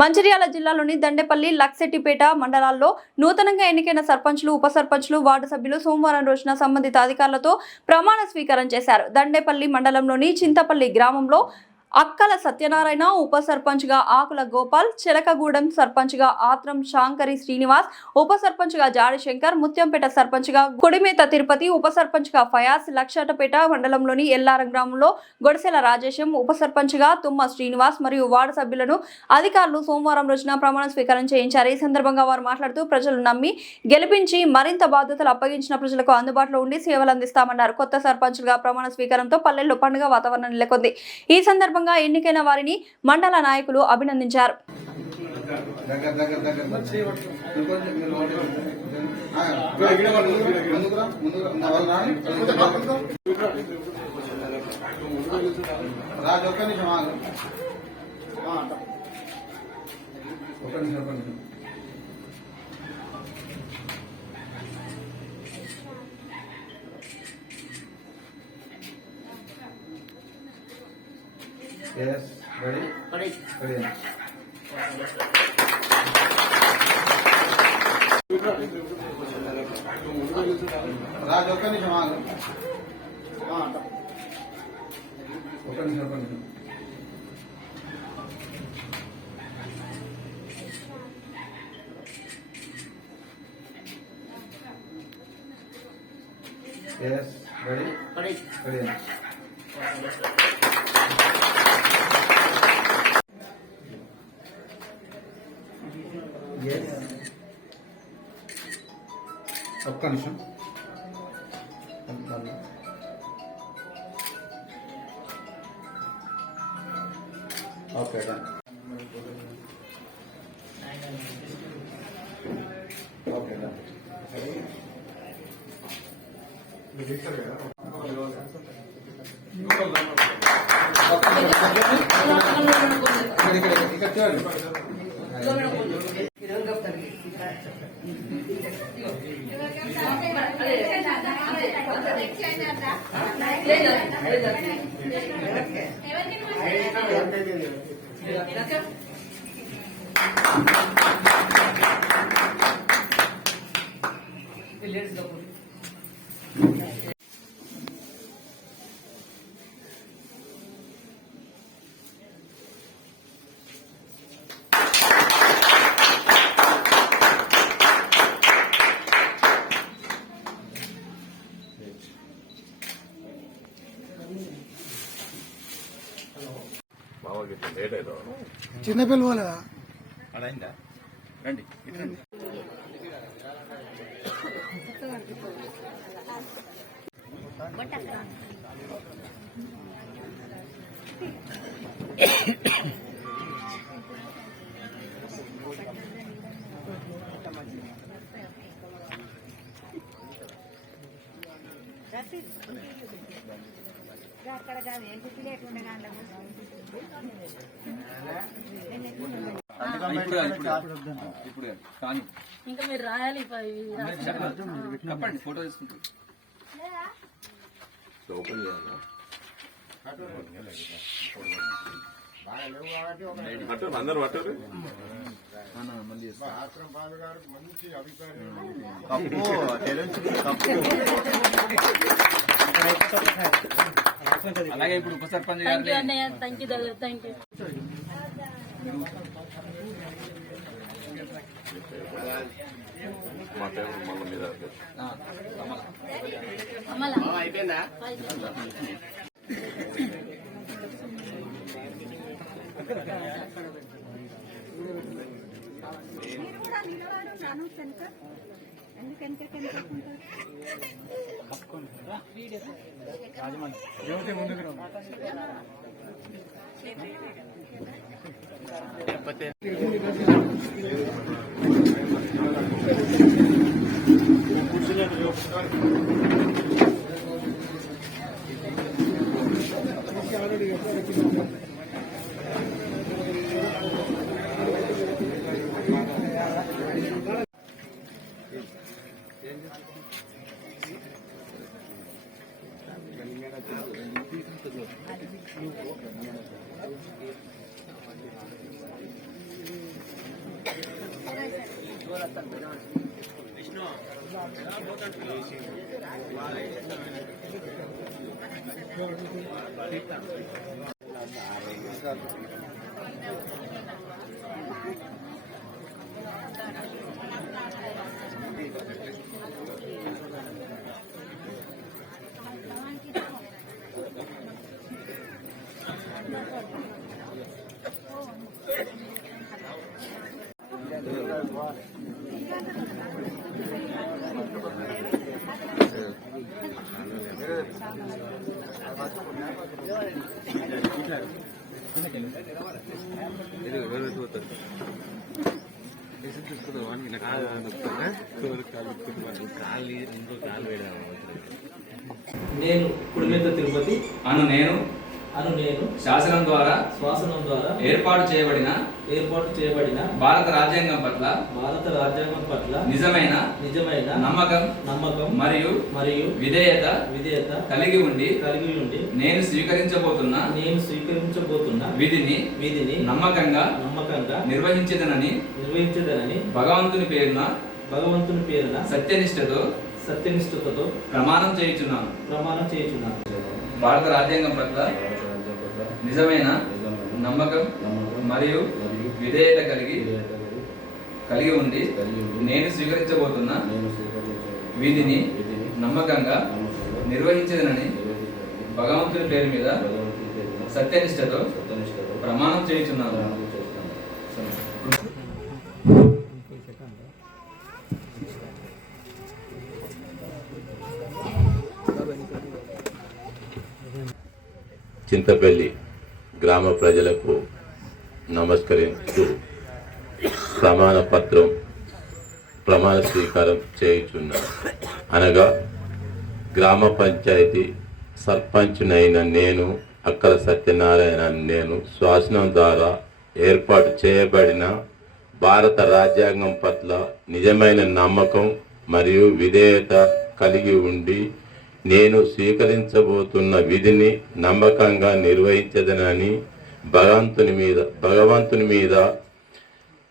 మంచిర్యాల జిల్లాలోని దండేపల్లి, లక్సెట్టిపేట మండలాల్లో నూతనంగా ఎన్నికైన సర్పంచ్లు, ఉప సర్పంచ్లు, వార్డు సభ్యులు సోమవారం రోజున సంబంధిత అధికారులతో ప్రమాణ స్వీకారం చేశారు. దండేపల్లి మండలంలోని చింతపల్లి గ్రామంలో అక్కల సత్యనారాయణ, ఉప సర్పంచ్గా ఆకుల గోపాల్, చిలకగూడెం సర్పంచ్గా ఆత్రం శాంకరి శ్రీనివాస్, ఉప సర్పంచ్గా జాడి శంకర్, ముత్యంపేట సర్పంచ్గా కొడిమేత తిరుపతి, ఉప సర్పంచ్గా ఫయాజ్, లక్షటపేట మండలంలోని ఎల్లారం గ్రామంలో గొడసెల రాజేశం, ఉప సర్పంచ్గా తుమ్మ శ్రీనివాస్ మరియు వార్డు సభ్యులను అధికారులు సోమవారం రోజున ప్రమాణ స్వీకారం చేయించారు. ఈ సందర్భంగా వారు మాట్లాడుతూ ప్రజలు నమ్మి గెలిపించి మరింత బాధ్యతలు అప్పగించిన ప్రజలకు అందుబాటులో ఉండి సేవలు అందిస్తామన్నారు. కొత్త సర్పంచ్లుగా ప్రమాణ స్వీకారంతో పల్లెల్లో పండుగ వాతావరణం నెలకొంది. ఈ సందర్భంగా ఎన్నికైన వారిని మండల నాయకులు అభినందించారు. Yes, ready? Ready. Ready. राज ओके नहीं जमाल ओके नहीं sarpanch Yes, ready? Ready. Ready. Yes. ఒక్క నిమిషం. Okay done. Okay done. ఇక్కడ చూడండి. చిన్న పిల్లవాళ్ళ రండి అక్కడ కాదు ఎంపీ లేకుండా ఇప్పుడు కానీ ఇంకా మీరు రాయాలి చెప్పండి ఫోటో తీసుకుంటారు అందరు పట్టారు అలాగే ఇప్పుడు ఉప సర్పంచ్ మా పేరు మళ్ళీ మీద అయిపోయిందా నేను కుడిమెత్త తిరుపతి అను నేను నేను శాసనం ద్వారా శ్వాసనం ద్వారా ఏర్పాటు చేయబడిన భారత రాజ్యాంగం పట్ల నిజమైన నమ్మకం మరియు విధేయత కలిగి ఉండి నేను స్వీకరించబోతున్న విధిని నమ్మకంగా నిర్వహించదనని భగవంతుని పేరున సత్యనిష్టతో ప్రమాణం చేయుచున్నాను. భారత రాజ్యాంగం పట్ల నిజమైన నమ్మకం మరియు విధేయత కలిగి ఉండి నేను స్వీకరించబోతున్న విధిని నమ్మకంగా నిర్వహించదనని భగవంతుని పేరు మీద సత్యనిష్టతో ప్రమాణం చేయుచున్నాను. చింతపల్లి గ్రామ ప్రజలకు నమస్కరిస్తూ ప్రమాణ స్వీకారం చేయుచున్నాను. అనగా గ్రామ పంచాయతీ సర్పంచ్నైన నేను అక్కల సత్యనారాయణ నేను శాసనం ద్వారా ఏర్పాటు చేయబడిన భారత రాజ్యాంగం పట్ల నిజమైన నమ్మకం మరియు విధేయత కలిగి ఉండి నేను స్వీకరించబోతున్న విధిని నమ్మకంగా నిర్వహించదనని భగవంతుని మీద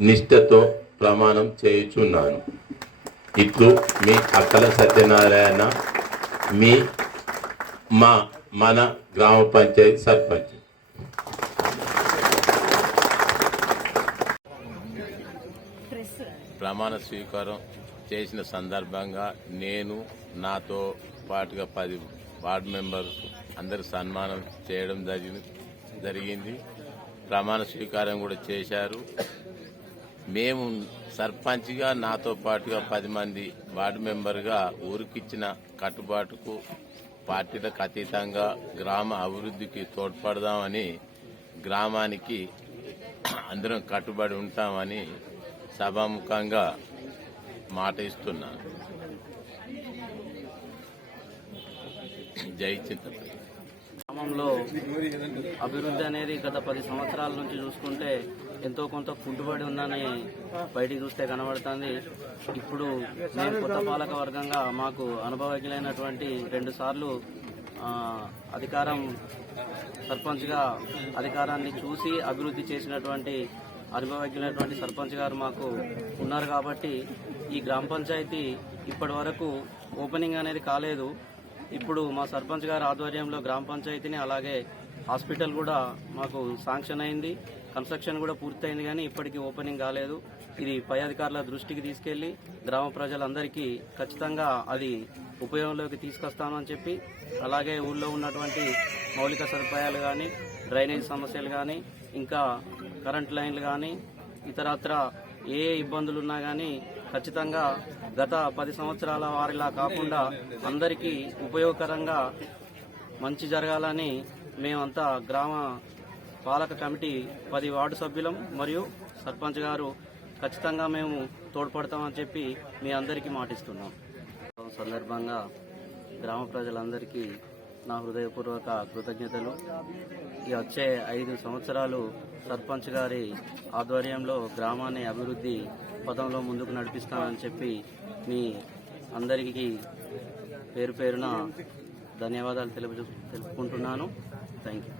నిష్ఠతో ప్రమాణం చేయుచున్నాను. ఇట్లు మీ అక్కల సత్యనారాయణ, మన గ్రామ పంచాయతీ సర్పంచ్. ప్రమాణ స్వీకారం చేసిన సందర్భంగా నేను నాతో పాటుగా 10 వార్డు మెంబర్స్ అందరూ సన్మానం చేయడం జరిగింది. ప్రమాణ స్వీకారం కూడా చేశారు. మేము సర్పంచ్గా నాతో పాటుగా 10 మంది వార్డు మెంబర్గా ఊరికిచ్చిన కట్టుబాటుకు పార్టీలకు అతీతంగా గ్రామ అభివృద్ధికి తోడ్పడదామని గ్రామానికి అందరం కట్టుబడి ఉంటామని సభాముఖంగా మాట ఇస్తున్నాను. జై చింతపల్లి. గ్రామంలో అభివృద్ధి అనేది గత 10 సంవత్సరాల నుంచి చూసుకుంటే ఎంతో కొంత కుంటుబడి ఉందని బయటికి చూస్తే కనబడుతుంది. ఇప్పుడు మేము కొత్త పాలక వర్గంగా మాకు అనుభవజ్ఞులైనటువంటి 2 సార్లు సర్పంచ్గా అధికారాన్ని చూసి అభివృద్ధి చేసినటువంటి అనుభవజ్ఞులైనటువంటి సర్పంచ్ గారు మాకు ఉన్నారు. కాబట్టి ఈ గ్రామ పంచాయతీ ఇప్పటి వరకు ఓపెనింగ్ అనేది కాలేదు. ఇప్పుడు మా సర్పంచ్ గారి ఆధ్వర్యంలో గ్రామ పంచాయతీని అలాగే హాస్పిటల్ కూడా మాకు శాంక్షన్ అయింది. కన్స్ట్రక్షన్ కూడా పూర్తయింది, కానీ ఇప్పటికీ ఓపెనింగ్ కాలేదు. ఇది పై అధికారుల దృష్టికి తీసుకెళ్లి గ్రామ ప్రజలందరికీ ఖచ్చితంగా అది ఉపయోగంలోకి తీసుకొస్తామని చెప్పి, అలాగే ఊళ్ళో ఉన్నటువంటి మౌలిక సదుపాయాలు కానీ, డ్రైనేజ్ సమస్యలు కానీ, ఇంకా కరెంట్ లైన్లు కానీ, ఇతరత్ర ఏ ఇబ్బందులున్నా కానీ ఖచ్చితంగా గత 10 సంవత్సరాల వారిలా కాకుండా అందరికీ ఉపయోగకరంగా మంచి జరగాలని మేమంతా గ్రామ పాలక కమిటీ 10 వార్డు సభ్యులం మరియు సర్పంచ్ గారు ఖచ్చితంగా మేము తోడ్పడతామని చెప్పి మీ అందరికీ మాటిస్తున్నాం. సందర్భంగా గ్రామ ప్రజలందరికీ నా హృదయపూర్వక కృతజ్ఞతలు. ఈ వచ్చే 5 సంవత్సరాలు సర్పంచ్ గారి ఆధ్వర్యంలో గ్రామాన్ని అభివృద్ధి పదంలో ముందుకు నడిపిస్తానని చెప్పి మీ అందరికీ పేరు పేరున ధన్యవాదాలు తెలుపుకుంటున్నాను. Thank you.